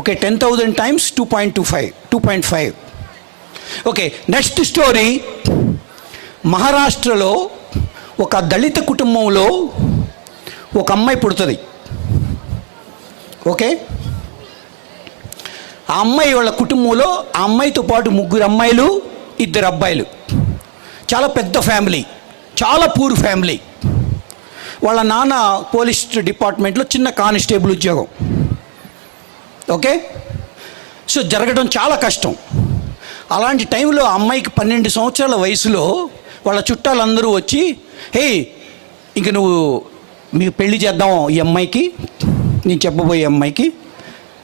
Okay, 10,000 times 2.5. Okay, next story. మహారాష్ట్రలో ఒక దళిత కుటుంబంలో ఒక అమ్మాయి పుడుతుంది. ఓకే, ఆ అమ్మాయి వాళ్ళ కుటుంబంలో ఆ అమ్మాయితో పాటు 3 అమ్మాయిలు 2 అబ్బాయిలు. చాలా పెద్ద ఫ్యామిలీ, చాలా పూర్ ఫ్యామిలీ. వాళ్ళ నాన్న పోలీస్ డిపార్ట్మెంట్లో చిన్న కానిస్టేబుల్ ఉద్యోగం. ఓకే, సో జరగడం చాలా కష్టం. అలాంటి టైంలో ఆ అమ్మాయికి 12 సంవత్సరాల వయసులో వాళ్ళ చుట్టాలందరూ వచ్చి, హే ఇంక నువ్వు మీకు పెళ్లి చేద్దాం ఈ అమ్మాయికి, నేను చెప్పబోయే అమ్మాయికి,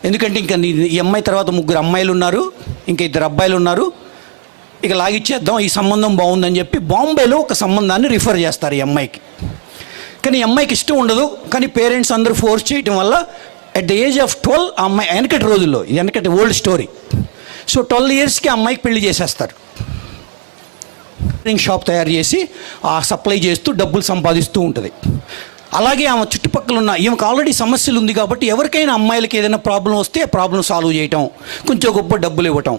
ఎందుకంటే ఇంకా ఈ అమ్మాయి తర్వాత 3 అమ్మాయిలు ఉన్నారు, ఇంకా 2 అబ్బాయిలు ఉన్నారు, ఇక లాగిచ్చేద్దాం, ఈ సంబంధం బాగుందని చెప్పి బాంబేలో ఒక సంబంధాన్ని రిఫర్ చేస్తారు ఈ అమ్మాయికి. కానీ ఈ అమ్మాయికి ఇష్టం ఉండదు. కానీ పేరెంట్స్ అందరూ ఫోర్స్ చేయటం వల్ల అట్ ద ఏజ్ ఆఫ్ 12 ఆ అమ్మాయి, వెనకటి రోజుల్లో, వెనకటి ఓల్డ్ స్టోరీ, సో 12 ఇయర్స్కి ఆ అమ్మాయికి పెళ్లి చేసేస్తారు. షాప్ తయారు చేసి ఆ సప్లై చేస్తూ డబ్బులు సంపాదిస్తూ ఉంటుంది. అలాగే ఆమె చుట్టుపక్కల ఉన్న, ఈమెకు ఆల్రెడీ సమస్యలు ఉంది కాబట్టి ఎవరికైనా అమ్మాయిలకి ఏదైనా ప్రాబ్లం వస్తే ఆ ప్రాబ్లం సాల్వ్ చేయటం, కొంచెం గొప్ప డబ్బులు ఇవ్వటం,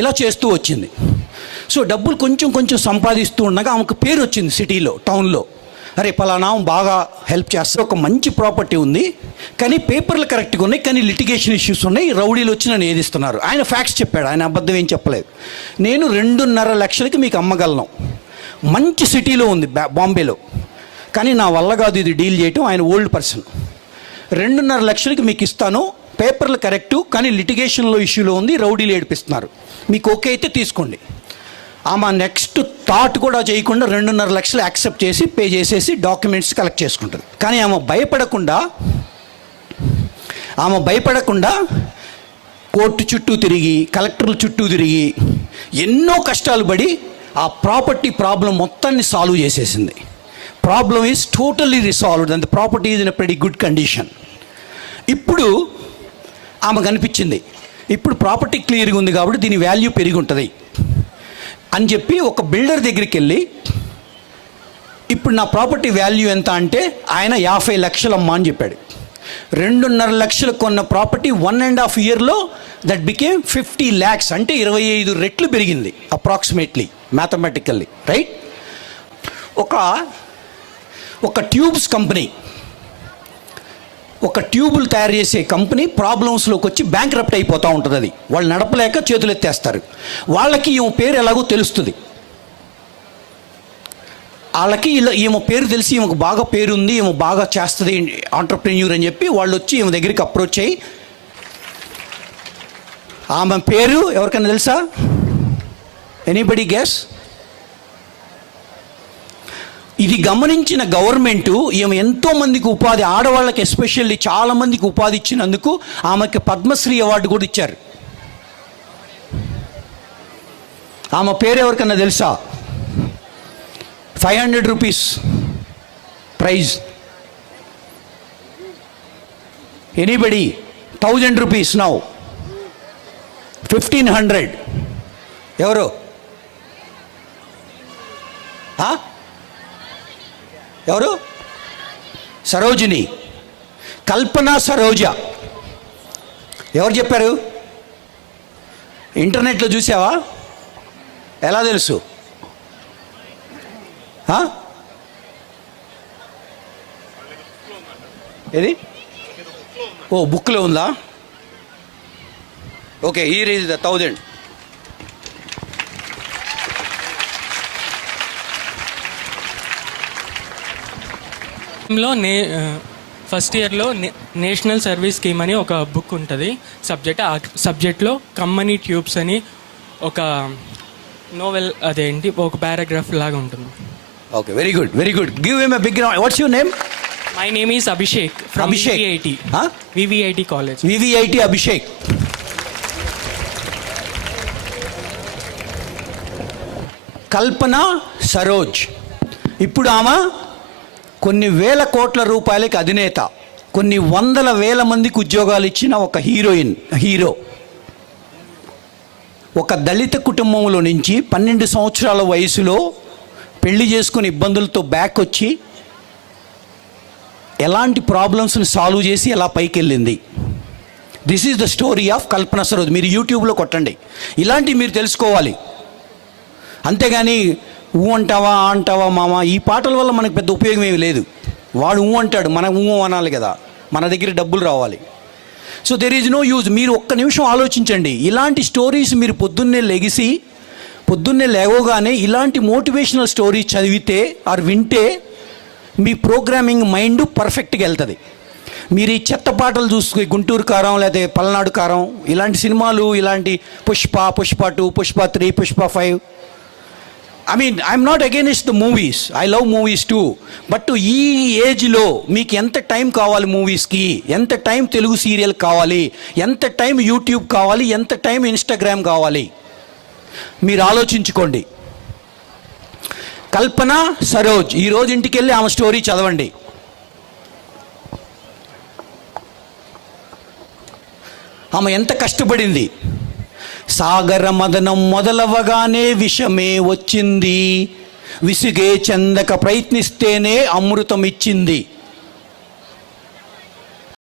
ఇలా చేస్తూ వచ్చింది. సో డబ్బులు కొంచెం కొంచెం సంపాదిస్తూ ఉండగా ఆమెకు పేరు వచ్చింది సిటీలో, టౌన్లో. అరే పలానా బాగా హెల్ప్ చేస్తారు, ఒక మంచి ప్రాపర్టీ ఉంది, కానీ పేపర్లు కరెక్ట్గా ఉన్నాయి, కానీ లిటిగేషన్ ఇష్యూస్ ఉన్నాయి, రౌడీలు వచ్చి నన్ను ఏదిస్తున్నారు. ఆయన ఫ్యాక్ట్స్ చెప్పాడు, ఆయన అబద్ధం ఏం చెప్పలేదు. నేను 2.5 లక్షలకి మీకు అమ్మగలను, మంచి సిటీలో ఉంది బాంబేలో, కానీ నా వల్ల కాదు ఇది డీల్ చేయటం. ఆయన ఓల్డ్ పర్సన్. 2.5 లక్షలకి మీకు ఇస్తాను, పేపర్లు కరెక్టు, కానీ లిటిగేషన్లో ఇష్యూలో ఉంది, రౌడీలు ఏడిపిస్తున్నారు, మీకు ఓకే అయితే తీసుకోండి. ఆమె నెక్స్ట్ థాట్ కూడా చేయకుండా 2.5 లక్షలు యాక్సెప్ట్ చేసి పే చేసేసి డాక్యుమెంట్స్ కలెక్ట్ చేసుకుంటుంది. కానీ ఆమె భయపడకుండా కోర్టు చుట్టూ తిరిగి, కలెక్టర్ల చుట్టూ తిరిగి, ఎన్నో కష్టాలు పడి ఆ ప్రాపర్టీ ప్రాబ్లం మొత్తాన్ని సాల్వ్ చేసేసింది. Problem is totally రిసాల్వ్డ్ and the property is in a pretty good condition. ఇప్పుడు ఆమెకు అనిపించింది, ఇప్పుడు ప్రాపర్టీ క్లియర్గా ఉంది కాబట్టి దీని వాల్యూ పెరిగి ఉంటుంది అని చెప్పి ఒక బిల్డర్ దగ్గరికి వెళ్ళి, ఇప్పుడు నా ప్రాపర్టీ వాల్యూ ఎంత అంటే ఆయన 50 లక్షలు అమ్మా అని చెప్పాడు. 2.5 లక్షలు కొన్న ప్రాపర్టీ 1.5 ఇయర్లో దట్ బికేమ్ 50 lakhs, అంటే 25 రెట్లు పెరిగింది అప్రాక్సిమేట్లీ, మ్యాథమెటికల్లీ, రైట్. ఒక ట్యూబ్స్ కంపెనీ, ఒక ట్యూబులు తయారు చేసే కంపెనీ ప్రాబ్లమ్స్లోకి వచ్చి బ్యాంక్రప్ట్ అయిపోతూ ఉంటుంది. అది వాళ్ళు నడపలేక చేతులు ఎత్తేస్తారు. వాళ్ళకి ఈమె పేరు ఎలాగో తెలుస్తుంది, వాళ్ళకి ఈమె పేరు తెలిసి, ఈమెకు బాగా పేరు ఉంది, ఈమె బాగా చేస్తుంది ఆంటర్ప్రెన్యూర్ అని చెప్పి వాళ్ళు వచ్చి ఈమె దగ్గరికి అప్రోచ్ అయ్యి, ఆమె పేరు ఎవరికైనా తెలుసా? Anybody guess? ఇది గమనించిన గవర్నమెంటు ఈమె ఎంతోమందికి ఉపాధి, ఆడవాళ్ళకి ఎస్పెషల్లీ చాలామందికి ఉపాధి ఇచ్చినందుకు ఆమెకి పద్మశ్రీ అవార్డు కూడా ఇచ్చారు. ఆమె పేరు ఎవరికన్నా తెలుసా? 500 rupees prize. Anybody? 1000 rupees now, 1500. ఎవరు? ఎవరు? సరోజిని, కల్పన సరోజ. ఎవరు చెప్పారు? ఇంటర్నెట్లో చూసావా? ఎలా తెలుసు? ఏది? ఓ బుక్లో ఉందా? Okay, here is the 1000. లో ఫస్ట్ ఇయర్లో నేషనల్ సర్వీస్ స్కీమ్ అని ఒక బుక్ ఉంటుంది సబ్జెక్ట్. ఆ సబ్జెక్ట్లో కమ్మని ట్యూబ్స్ అని ఒక నోవెల్, అదేంటి ఒక పారాగ్రాఫ్ లాగా ఉంటుంది. Okay, very good, very good. Give him a big round. What's your name? My name is Abhishek from VVIT. VVIT college. VVIT Abhishek. Kalpana Saroj ఇప్పుడు ఆమె కొన్ని వేల కోట్ల రూపాయలకి అధినేత, కొన్ని వందల వేల మందికి ఉద్యోగాలు ఇచ్చిన ఒక హీరో. ఒక దళిత కుటుంబంలో నుంచి 12 సంవత్సరాల వయసులో పెళ్లి చేసుకుని ఇబ్బందులతో బ్యాక్ వచ్చి ఎలాంటి ప్రాబ్లమ్స్ని సాల్వ్ చేసి ఎలా పైకి వెళ్ళింది. This is the story of Kalpana Saroj. మీరు యూట్యూబ్లో కొట్టండి, ఇలాంటివి మీరు తెలుసుకోవాలి. అంతేగాని ఊ అంటావా ఆ అంటావా మామ, ఈ పాటల వల్ల మనకు పెద్ద ఉపయోగం ఏమీ లేదు. వాడు ఊ అంటాడు, మనం ఊ అనాలి కదా, మన దగ్గర డబ్బులు రావాలి. So there is no use. మీరు ఒక్క నిమిషం ఆలోచించండి, ఇలాంటి స్టోరీస్ మీరు పొద్దున్నే లేవగానే ఇలాంటి మోటివేషనల్ స్టోరీస్ చదివితే ఆర్ వింటే మీ ప్రోగ్రామింగ్ మైండ్ పర్ఫెక్ట్గా వెళ్తుంది. మీరు ఈ చెత్త పాటలు చూసుకుని గుంటూరు కారం లేదా పల్నాడు కారం ఇలాంటి సినిమాలు, ఇలాంటి Pushpa 2, Pushpa 3, Pushpa 5, I mean I'm not against the movies, I love movies two. But ఈ ఏజ్లో మీకు ఎంత టైం కావాలి మూవీస్కి, ఎంత టైం తెలుగు సీరియల్ కావాలి, ఎంత టైం యూట్యూబ్ కావాలి, ఎంత టైం ఇన్స్టాగ్రామ్ కావాలి, మీరు ఆలోచించుకోండి. కల్పన సరోజ్, ఈరోజు ఇంటికి వెళ్ళి ఆమె స్టోరీ చదవండి. ఆమె ఎంత కష్టపడింది. సాగర మదనం మొదలవగానే విషమే వచ్చింది, విసుగే చెందక ప్రయత్నిస్తేనే అమృతం ఇచ్చింది.